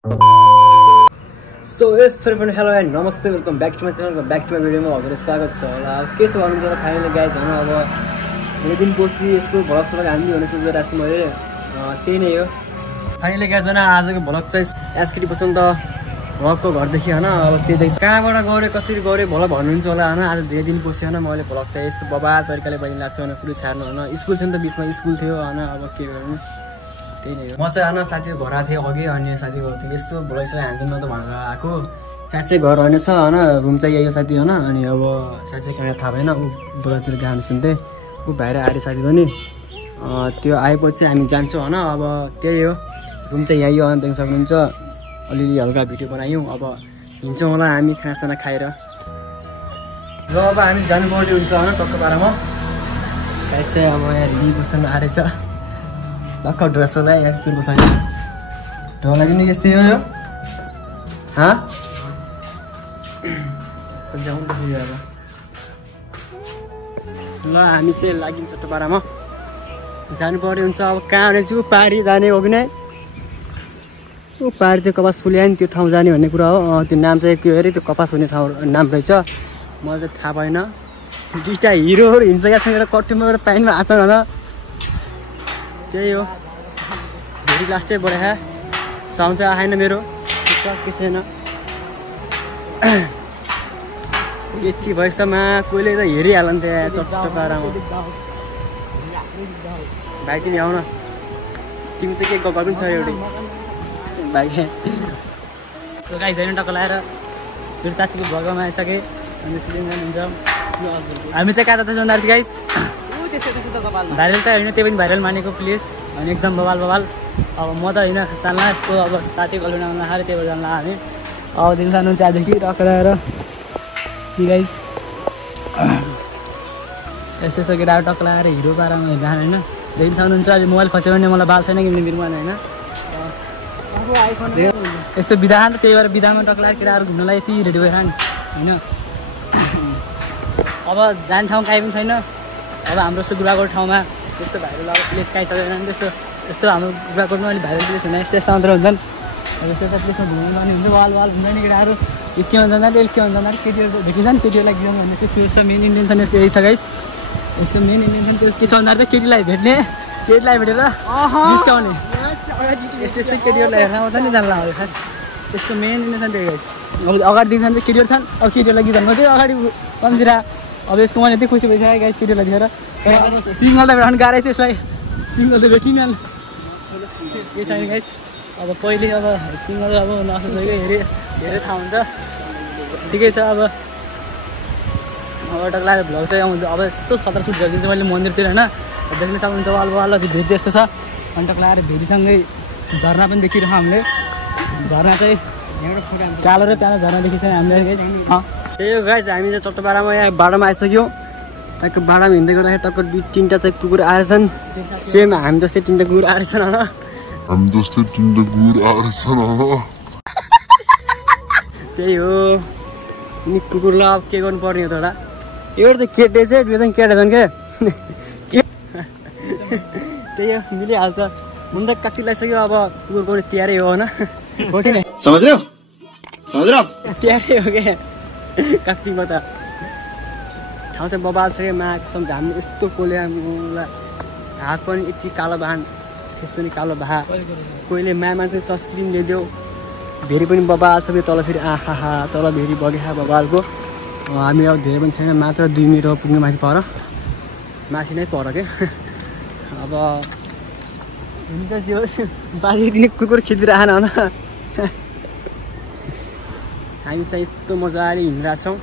So yes friend hello and नमस्ते welcome back to my channel back to my भिडियोमा हजुरलाई स्वागत छ होला। अब के छ भन्नुहुन्छ फाइनली गाइज होइन अब धेरै दिन पछि यसो भ्लग सलग हाल्ने भन्ने सोच गरिरहेको छु मैले। त्यही नै हो फाइनली गाइज होइन आजको भ्लग चाहिँ एसकेटी पसन्द भ्लगको घरदेखि होइन अब त्यहीदेखि कहाँबाट गऱ्यो कसरी गऱ्यो भ्लग भन्नुहुन्छ होला होइन। आज धेरै दिन पछि होइन मैले भ्लग चाहिँ यस्तो बबा तरिकाले बनिरहेको छु होइन पुरै छाड्नु होइन। स्कुल थियो नि त बिचमा स्कुल थियो होइन अब के गर्नु त्यही नै हो। म चाहिँ होइन साथीको घर आएको थिएँ अघि अनि साथीको घर थियो यसो भ्लग चाहिँ हाल्दैन त भनेर आएको। साथी चाहिँ घर होइन छ होइन रुम चाहिँ यही हो साथी होइन। अनि अब साथी चाहिँ कहाँ थाहा भएन ऊ बजारतिर गाउनु सुन्थेँ ऊ बाहिर आएर साथी पनि त्यो आएपछि हामी जान्छौँ होइन। अब त्यही हो रुम चाहिँ यही हो अनि देख्न सक्नुहुन्छ। अलिअलि हल्का भिडियो बनायौँ अब हिँड्छौँ होला हामी खानासाना खाएर र अब हामी जानुपर्ने हुन्छ होइन टक्क बाह्रमा। सायद चाहिँ अब यहाँ रिपोसँग आएछ टक्क ड्रेस होला यहाँ यस्तो छैन ढोला पनि यस्तै हो यो जाउँ त फेरि अब ल हामी चाहिँ लाग्यौँ चट्टोपारामा जानु पर्ने हुन्छ। अब कहाँ आउने छु पारी जाने हो कि नै ऊ पारी चाहिँ कपास फुल्या नि त्यो ठाउँ जाने भन्ने कुरा हो। त्यो नाम चाहिँ के अरे त्यो कपास हुने ठाउँ नाम रहेछ मलाई चाहिँ थाहा भएन। दुईवटा हिरोहरू हिँड्छ क्या एउटा कट्टीमा एउटा पानीमा आँच न त्यही हो धेरै लास्टै बढाए साउन्ड चाहिँ आएन मेरो के छैन यति भएछ त कोहीले त हेरिहाल्यो नि त्यहाँ चट्टोपारामा। भाइ तिमी आउन तिमी त के गफ पनि छ एउटै भाइ गाई छैन टक्क लगाएर मेरो साथीको भगमा आइसकेँ अनि हुन्छ। हामी चाहिँ कहाँ जाँदैछौँ दार्जी गाइस भाइरल चाहिँ होइन त्यो पनि भाइरल मानेको प्लिज अनि एकदम बवाल अब म त होइन जान्ला यस्तो अब साथी बोलाउन आउनु आएर त्यही भएर जान्ला हामी अब दिन जानुहुन्छ त्यहाँदेखि टक्क लगाएर सी गाइस यस्तो यस्तो केटाहरू टक्क लगाएर हिरो पारामा हिँड्दा होइन देखिन सक्नुहुन्छ। अहिले मोबाइल खस्यो भने मलाई बाल छैन किन्ने बिरुवा होइन यस्तो बिदा नि त त्यही भएर बिदामा टक्क लगाएर केटाहरू घुम्नलाई यति रेडी भएर नि होइन। अब जाने ठाउँ काहीँ पनि छैन अब हाम्रो यस्तो गुलाको ठाउँमा त्यस्तो भाइरल अब प्लेस काहीँ छैन त्यस्तो यस्तो हाम्रो गुलाकोटमा अलिक भाइरल प्लेस हुँदैन यस्तो यस्तो मात्र हुन्छन्। यस्तो यस्तो प्लेसमा घुम्नु जाने हुन्छ वाल हुन्छ नि केटाहरू के हुन्छ के हुन्छ केटीहरू भेटिन्छ नि केटीहरूलाई गिराउनु भन्ने चाहिँ यस्तो मेन इन्टेन्सन यस्तो यही छ गाइस। यसको मेन इन्टेन्सन के छ भन्दा चाहिँ केटीलाई भेट्ने केटीलाई भेटेर डिस्काउने यस्तो यस्तो केटीहरूलाई हेर्न मात्रै नि जान्ला हो खास यसको मेन इन्टेन्सन त्यही गाइस। अब अगाडि देख्छन् चाहिँ केटीहरू छन् अब केटीहरूलाई गिजाउनु चाहिँ अगाडि कम्सिरा अब यसको मैले यति खुसी भइसक्यो गाइस केटीहरूलाई देखेर। तर अब सिङ्गल त भेटाउनु गाह्रै थियो यसलाई सिङ्गल त भेटिनँ के छैन गाइस। अब पहिले अब सिङ्गल अब नसोचेको धेरै थाहा हुन्छ ठिकै छ। अब टक लागेर भ्लग चाहिँ आउँछ अब यस्तो खतरा सुट गरिदिन्छु मैले मन्दिरतिर होइन देख्न सक्नुहुन्छ वाल चाहिँ भेरी यस्तो छ अनि टक लगाएर भेरीसँगै झरना पनि देखिरहेको हामीले झरना चाहिँ कालो र प्यानो झरना देखिन्छ हामीले गाइस। त्यही हो गाइस हामी चाहिँ चट्टोपारामा यहाँ बाटोमा आइसक्यौँ टक्क बाटोमा हिँड्दै गर्दाखेरि टक्क दुई तिनवटा चाहिँ कुकुर आएछन् सेम हामी जस्तै तिनवटा कुकुर आएछन् होइन त्यही हो नि कुकुरलाई अब के गर्नुपर्ने हो त एउटा एउटा त केटे चाहिँ दुई चाहिँ केटा छन् के त्यही हो मिलिहाल्छ हुन त कात्तिक लगाइसक्यो अब कुकुर गर्ने तिहारै हो होइन हो कि नै तिहारै हो क्या कात्तिकमा त ठाउँ चाहिँ बबाल छ क्या माघसम्म घाम यस्तो पोले हात पनि यति कालो बाहान फेस पनि कालो भा कोहीले मान्छे सनस्क्रिन ल्याइदेऊ भेरी पनि बबाल छ तल फेरि आहा तल भेरी बगेखा बबालको। हामी अब धेरै पनि छैन मात्र 2 मिनट पुग्ने माथि माथि नै पर क्या। अब हुन्छ त्यो बाँकी दिने कुकुर खिचिरहेन होइन हामी चाहिँ यस्तो मजाले हिँडिरहेछौँ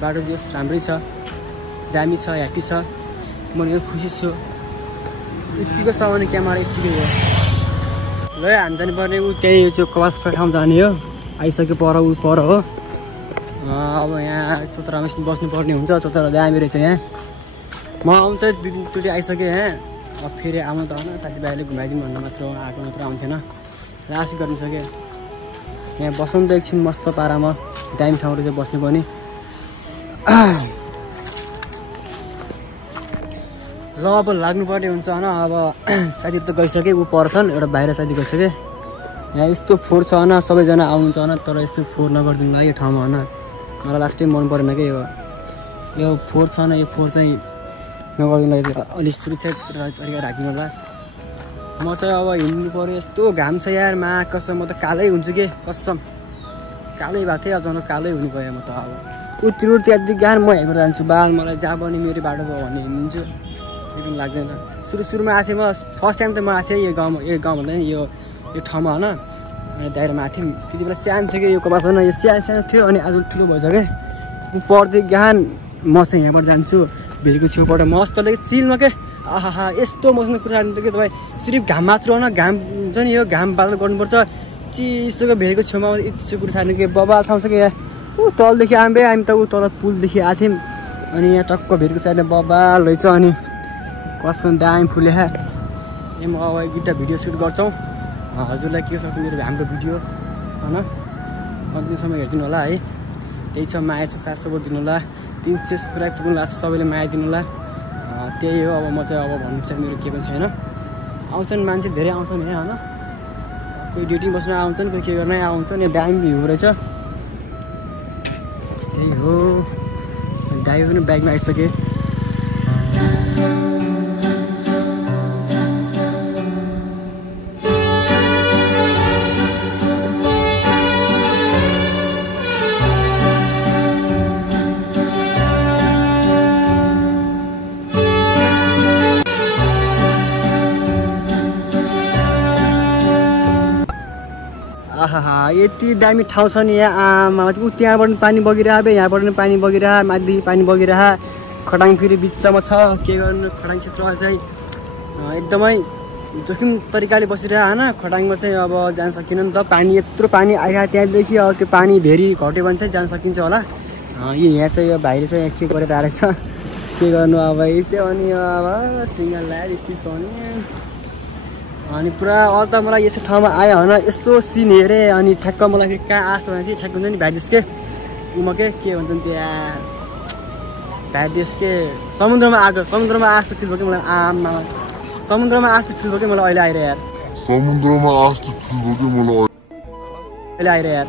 बाटो जोस् राम्रै छ दामी छ ह्याप्पी छ म खुसी छु यतिको छ भने क्यामेरा यतिकै हो। ल हामी जानुपर्ने ऊ त्यही त्यो कपासको ठाउँ जाने हो आइसक्यो पर ऊ पर हो। अब यहाँ चोतरामा बस्नुपर्ने हुन्छ चोतरा दामी रहेछ यहाँ म आउँछ 2-3 चोटि आइसकेँ यहाँ अब फेरि आउनु त होइन साथीभाइले घुमाइदिउँ भन्नु मात्र आएको मात्र आउँथेन रासी गर्नु सक्यो यहाँ बस्नु त एकछिन मस्त पारामा दामी ठाउँहरू चाहिँ बस्नु पर्ने। ल अब लाग्नुपर्ने हुन्छ होइन अब साथीहरू त गइसके ऊ पर्छन् एउटा बाहिर साथी गइसके यहाँ यस्तो फोहोर छ होइन सबैजना आउनुहुन्छ होइन तर यस्तो फोहोर नगरिदिनु होला यो ठाउँमा होइन मलाई लास्ट टाइम मन परेन क्या यो फोहोर छ होइन यो फोहोर चाहिँ नगरिदिनु लागि अलिक सुरक्षित तरिका राखिदिनु होला म चाहिँ अब हिँड्नु पऱ्यो यस्तो घाम छ यार मा कसम म त कालै हुन्छु के कसम कालै भएको थियो अझ कालै हुनु गयो म त अब उत्तिर त्यहाँदेखि गाह्रो म हेर्न जान्छु बाल मलाई जहाँ पनि मेरो बाटो भयो भने हिँडिदिन्छु केही पनि लाग्दैन सुरुमा आएको थिएँ म फर्स्ट टाइम त म आएको थिएँ यो गाउँ भन्दा नि यो ठाउँमा होइन अनि दाइरोमा आएको थियौँ त्यति बेला सानो थियो कि यो कपास होइन यो सानो थियो अनि आज ठुलो भएछ क्या पढ्दै गान म चाहिँ यहाँबाट जान्छु भेरीको छेउबाट मस्तले चिलमा के आहा यस्तो मसँग कुरा हाल्नु कि तपाईँ सिर्फ घाम मात्र हो न घाम हुन्छ नि यो घाम बादल गर्नुपर्छ चिसोको भेरीको छेउमा यति कुरा छाड्नु कि बबाल ठाउँ छ कि यहाँ ऊ तलदेखि हामी त ऊ तल पुलदेखि आएको थियौँ अनि यहाँ टक्क भेरीको साइडमा बबाल रहेछ अनि कस पनि दामी फुले ए म अब गिटा भिडियो सुट गर्छौँ हजुरलाई के सक्छ मेरो हाम्रो भिडियो होइन अन्तिमसम्म हेरिदिनु होला है त्यही छ माया छ 700 दिनु होला 300 सब्सक्राइब पुग्नु लाग्छ सबैले माया दिनु होला त्यही हो अब म चाहिँ अब भन्नु चाहिँ मेरो के पनि छैन आउँछन् मान्छे धेरै आउँछन् यहाँ होइन कोही ड्युटी बस्न आउँछन् कोही के गर्न आउँछन् यहाँ दामी भ्यू रहेछ त्यही हो दामी पनि बाइकमा आइसकेँ आहा यति दामी ठाउँ छ नि यहाँ आमा ऊ त्यहाँबाट पानी बगिरह बे यहाँबाट पनि पानी बगिरह माथिदेखि पानी बगिरह खटाङ फेरि बिचमा छ के गर्नु खटाङ क्षेत्र चाहिँ एकदमै जोखिम तरिकाले बसिरह होइन खटाङमा चाहिँ अब जान सकिन नि त पानी यत्रो पानी आइरहेको त्यहाँदेखि अब त्यो पानी भेरी घट्यो भने चाहिँ जान सकिन्छ होला यहाँ चाहिँ यो भाइले चाहिँ यहाँ के गरेर आएको छ के गर्नु अब यस्तै अनि अब सिङ्गल ल्याएर यस्तै छ अनि पुरा अरू त मलाई यस्तो ठाउँमा आयो होइन यस्तो सिन हेरेँ अनि ठ्याक्क मलाई फेरि कहाँ आएको भने चाहिँ ठ्याक्क हुन्छ नि भाइदेश के उमा के भन्छ नि त्यहाँ भाइदेश के समुद्रमा आएको फिल भयो कि मलाई आमा समुद्रमा आस्तो फिल भयो कि मलाई अहिले आइरह्यो यार अहिले आइरह्यो यार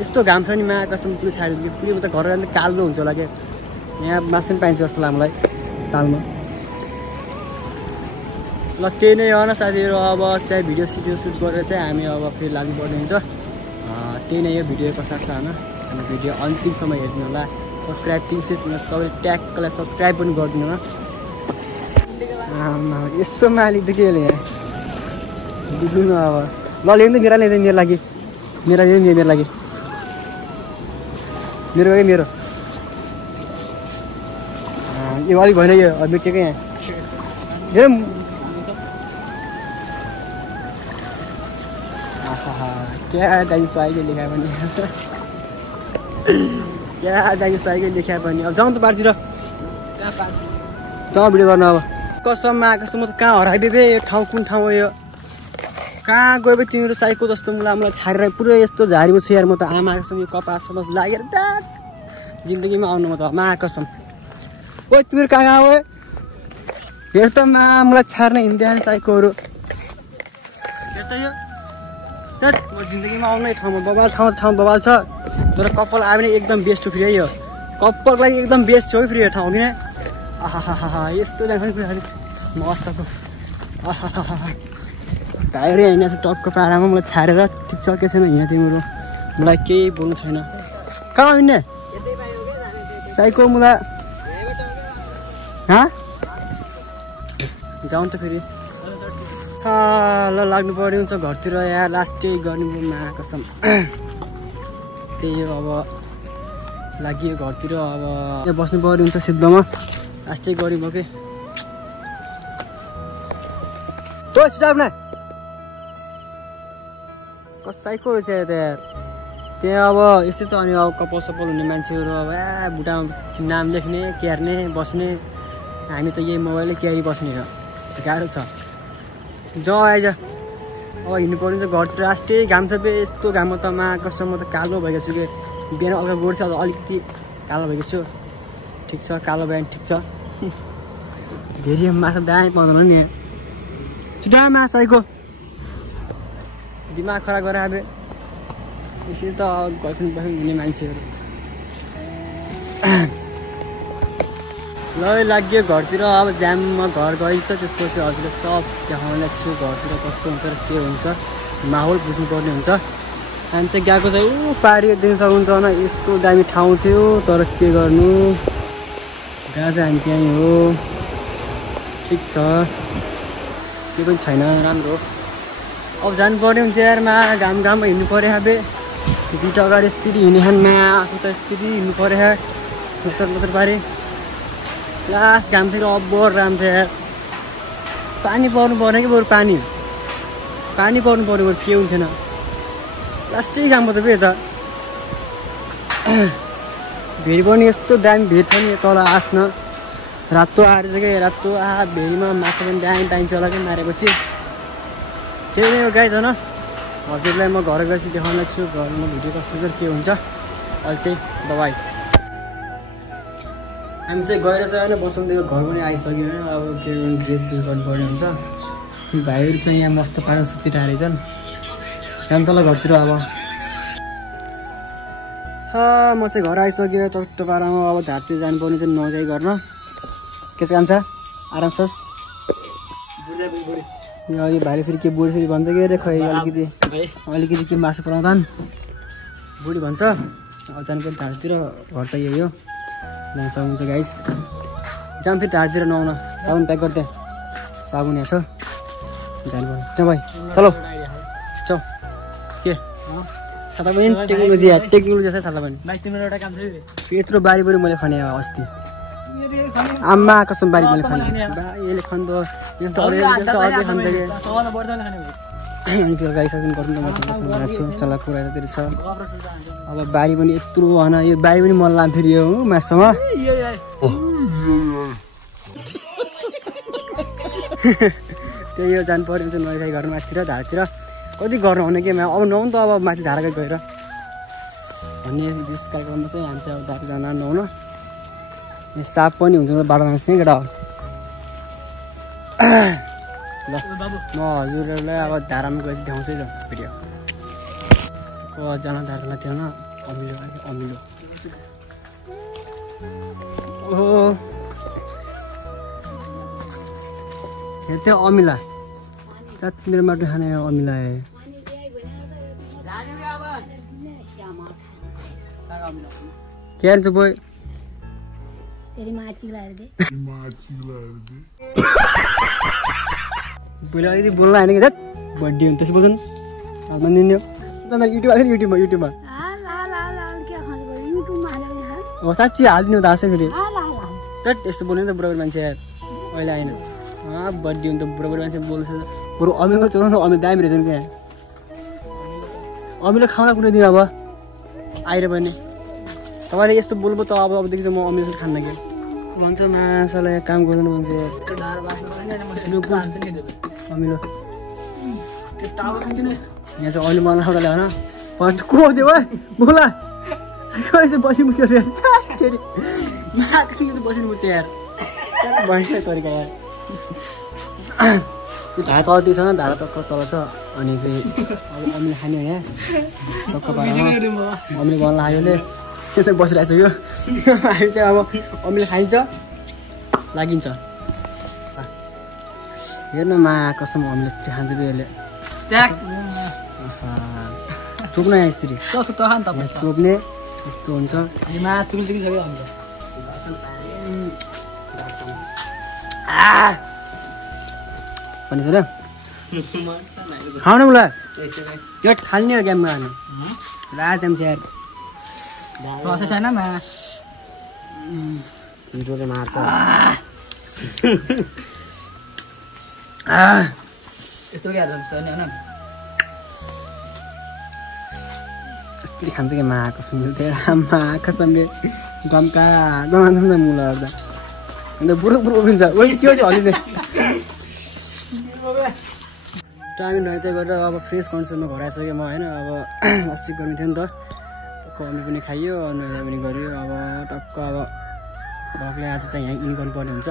यस्तो घाम छ नि मा कसम पुरै छाडिदियो पुरै म त घर जाँदा कालो हुन्छ होला कि यहाँ मासु पनि पाइन्छ जस्तो लाग्छ मलाई तालमा ल त्यही नै हो न साथीहरू अब चाहिँ भिडियो सुट गरेर चाहिँ हामी अब फेरि लाग्नुपर्ने हुन्छ त्यही नै हो भिडियो कस्तो छ होइन अनि भिडियो अन्तिमसम्म हेरिदिनु होला सब्सक्राइब 300 सबै ट्यागलाई सब्सक्राइब पनि गरिदिनु होला यस्तो मालिक त के यहाँ बुझ्नु अब ल ल्याउँदै मेरो लागि मेरो लागि यो अलिक भएन यो मेटेको यहाँ धेरै क्या दाजु साइकल लेखायो भने अब जाउँ त पार्टीतिर जाउँ भिडियो गर्नु अब कसम म त कहाँ हराइदिए यो ठाउँ कुन ठाउँ हो यो कहाँ गयो भने तिम्रो साइकल जस्तो मलाई छाडेर पुरै यस्तो झारीमा छु यार म त आमा कसम यो कपास समस लागेर जिन्दगीमा आउनु म त मा कसम ओ तिम्रो कहाँ हो हेर त मलाई छाड्न हिँड्दैन साइकलहरू हेर त यो म जिन्दगीमा आउने ठाउँमा बबाल बबाल छ तर कपाल आयो भने एकदम बेस्ट हो फेरि है यो कपालको लागि एकदम बेस्ट हो फेरि यो ठाउँ किन आहा यस्तो जान्छ नि मस्तको भाइहरू हिँड्ने चाहिँ टक्क पारामा मलाई छाडेर ठिक छ के छैन हिँड्ने तिम्रो मलाई केही बोल्नु छैन कहाँ हिँड्ने साइको मलाई जाउँ त फेरि ल लाग्नु पर्ने हुन्छ घरतिर यहाँ लास्टै गर्ने कसम त्यही हो अब लागि घरतिर अब यहाँ बस्नु पर्ने हुन्छ सिद्धमा लास्टै गरी भयो कि कसैको रहेछ त्यहाँ अब यस्तै त अनि अब कपाल सपाल हुने मान्छेहरू अब बुढामा नाम लेख्ने क्यार्ने बस्ने हामी त यही मोबाइलले क्यारी बस्ने हो गाह्रो छ जाउँ आइज अब हिँड्नु पर्ने छ घरतिर लास्टै घाम छ बे यस्तो घाम त मा कसम म त कालो भएको छु कि बिहान हल्का गोर छ अलिकति कालो भएको छु ठिक छ कालो बिहान ठिक छ धेरै माछा दामी पाउँदैन नि छिटो माछाको दिमाग खराब गरेर आबे यसरी त गर्लफ्रेन्ड बयफ्रेन्ड हुने मान्छेहरू ल लाग्यो घरतिर अब जाममा घर गइन्छ त्यसपछि हजुरले सब देखाउनलाई छु घरतिर कस्तो हुन्छ र के हुन्छ माहौल बुझ्नुपर्ने हुन्छ हामी चाहिँ गएको चाहिँ पारी देख्न सक्नुहुन्छ होइन यस्तो दामी ठाउँ थियो तर के गर्नु गएको चाहिँ हामी त्यहीँ हो ठिक छ के पनि छैन राम्रो अब जानुपर्ने हुन्छ यारमा घाम हिँड्नु पऱ्यो हाबे दुईवटा अगाडि यस्तरी हिँड्ने खानमा आफू त यस्तरी हिँड्नु पऱ्यो लतर पारे लास्ट घाम चाहिँ अब बर राम्रो छ यार पानी पर्नु पर्ने कि बरु पानी पर्नु पर्यो बरु के हुन्थेन लास्टै घाम पर्छ फेरि त भेरी पनि यस्तो दामी भेट छ नि तल आस्न रातो आएर चाहिँ क्या रातो भेरीमा माछा पनि दामी पाइन्छ होला कि मारेपछि त्यही नै हो गाइज होइन हजुरलाई म घर गएपछि देखाउन छु घरमा भिडियो कस्तो के हुन्छ अहिले चाहिँ दबाई हामी चाहिँ गएर चाहिँ होइन बसन्तीको घर पनि आइसक्यो होइन अब के ड्रेस गर्नुपर्ने हुन्छ भाइहरू चाहिँ यहाँ मस्त पारेर सुतिरहेको रहेछन् काम तल घरतिर अब म चाहिँ घर आइसक्यो टट्ट पारामा अब धारतिर जानुपर्ने चाहिँ नजाइ गर्न के चाहिँ कान्छ आराम छस् यो भाइले फेरि के बुढी फेरि भन्छ कि अरे खै अलिकति के मासु पराउँदैन बुढी भन्छ अब जानुपर्ने धारतिर घर चाहिँ यो ल्याउन सक्नुहुन्छ गाइस जाम फेरि धारतिर नआउन साबुन प्याक गरिदे साबुन यहाँ छ जानुपर्ने जाउँ भाइ चलो चौ के छाता पनि टेक्नोलोजी छ छाता पनि यत्रो बारी पनि मैले खने अस्ति आम्मा कसम बारी मैले खने यसले खन त अझै खान्छ कि अनि त्यो गाइसक्नु गर्नु म तिमीसँग छु चला कुरा यतातिर छ अब बारी पनि यत्रो होइन यो बारी पनि मन लाग्छ फेरि यो माससँग त्यही हो जानु पर्यो भने चाहिँ नुहाइ गर्नु माथितिर धारतिर कति गर्नु हुने के अब नहुनु त अब माथि धाराकै गएर भन्ने विशेष कार्यक्रममा चाहिँ हामी चाहिँ अब धार जान नहुन साप पनि हुन्छ बाटो मान्छे केटा ल म हजुरहरूलाई अब धारामा गएपछि देखाउँछु है त भिडियो कतिजना धारजना थियो न अमिलो ओहो यो त्यो अमिला चाट मेरो माटो खाने अमिला के हाल्छ बोय पहिला अलिकति बोल्न आएन कि झत् बड्डी हुन्छ त्यसो बुझ्नु मानिदिनु युट्युबमा हो साँच्ची हालिदिनु त आशै फेरि टट यस्तो बोल्नु नि त बुढाबुढी मान्छे अहिले आएन बड्डी हुन्छ बुढाबुढी मान्छे बोल्छ बरु अमिलो चलाउनु अमिलो दामी रहेछ नि क्या अमिलो खाना कुनै दिन अब आएर पनि तपाईँले यस्तो बोल्नु त अबदेखि चाहिँ म अमिलो खान्न कि भन्छ माछालाई काम गर्दैन भन्छ अमिलो यहाँ चाहिँ अहिले मलाई खाउँदाले होइन को दियो है बोला बसी मुच्यो फेरि बसिनु मुच्यो यार भन्छ तरिका यार त्यो धारा तलतिर छ धारा टक्क तल छ अनि फेरि अब अमिलो खाने हो यहाँ टक्क पारामा अमिलो गर्न लाग्योले त्यसै बसिरहेको छ यो हामी चाहिँ अब अमिलो खाइन्छ लागिन्छ हेर्न मा कसम अमिलो यस्तरी खान्छ बेले चोप्न यहाँ यस्तरी चोप्ने यस्तो हुन्छ पनि छ खाउन उसलाई त्यो खाल्ने हो गेममा खानु रात यार छैन हिरोले मार्छ यस्तो के छैन यस्तरी खान्छ कि माको सुन्दै माको सँगै गमका गमान्छ नि त मुला गर्दा अन्त बुढो हुन्छ ओइ के हो हलिँदै टाइम नआइते गरेर अब फ्रेस कन्डिसनमा घर आइसक्यो म होइन अब अस्ति गर्नु थियो नि त अमिलो पनि खाइयो नुहाइ पनि गऱ्यो अब टक्क अब भ्लगले आज चाहिँ यहाँ इन गर्नुपर्ने हुन्छ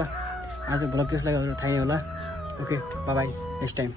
आज भ्लग त्यसलाई थाहै होला okay by by next time